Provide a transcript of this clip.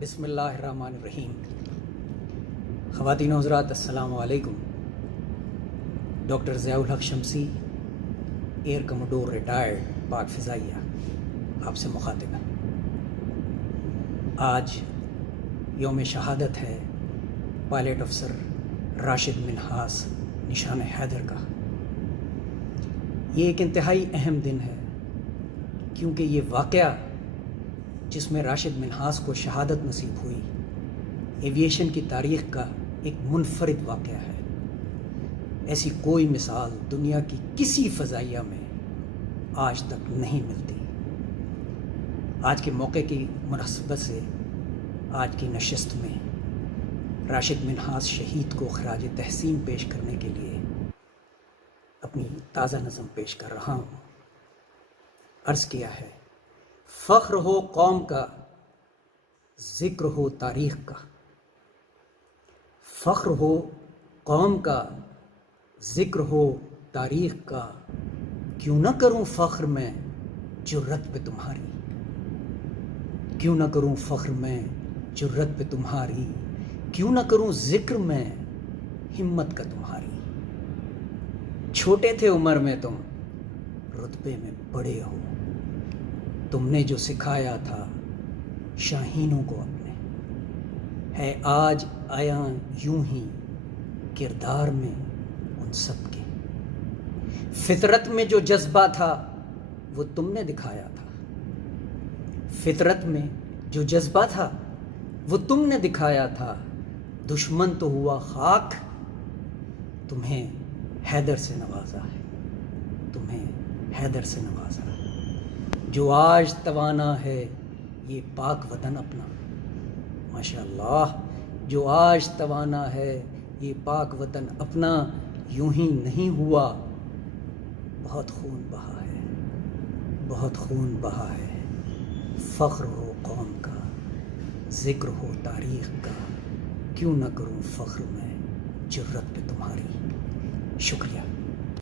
بسم اللہ الرحمن الرحیم۔ خواتین و حضرات السلام علیکم۔ ڈاکٹر ضیاء الحق شمسی، ایئر کموڈور ریٹائرڈ، پاک فضائیہ، آپ سے مخاطب ہے۔ آج یوم شہادت ہے پائلٹ افسر راشد منہاس نشان حیدر کا۔ یہ ایک انتہائی اہم دن ہے کیونکہ یہ واقعہ جس میں راشد منہاس کو شہادت نصیب ہوئی ایویشن کی تاریخ کا ایک منفرد واقعہ ہے۔ ایسی کوئی مثال دنیا کی کسی فضائیہ میں آج تک نہیں ملتی۔ آج کے موقع کی مناسبت سے آج کی نشست میں راشد منہاس شہید کو خراج تحسین پیش کرنے کے لیے اپنی تازہ نظم پیش کر رہا ہوں۔ عرض کیا ہے: فخر ہو قوم کا، ذکر ہو تاریخ کا۔ فخر ہو قوم کا، ذکر ہو تاریخ کا۔ کیوں نہ کروں فخر میں جرت پہ تمہاری، کیوں نہ کروں فخر میں جرت پہ تمہاری، کیوں نہ کروں ذکر میں ہمت کا تمہاری۔ چھوٹے تھے عمر میں تم، رتبے میں بڑے ہو۔ تم نے جو سکھایا تھا شاہینوں کو اپنے، ہے آج آیا یوں ہی کردار میں ان سب کے۔ فطرت میں جو جذبہ تھا وہ تم نے دکھایا تھا، فطرت میں جو جذبہ تھا وہ تم نے دکھایا تھا۔ دشمن تو ہوا خاک، تمہیں حیدر سے نوازا ہے، تمہیں حیدر سے نوازا ہے۔ جو آج توانا ہے یہ پاک وطن اپنا، ماشاءاللہ، جو آج توانا ہے یہ پاک وطن اپنا، یوں ہی نہیں ہوا، بہت خون بہا ہے، بہت خون بہا ہے۔ فخر ہو قوم کا، ذکر ہو تاریخ کا۔ کیوں نہ کروں فخر میں جرت پہ تمہاری۔ شکریہ۔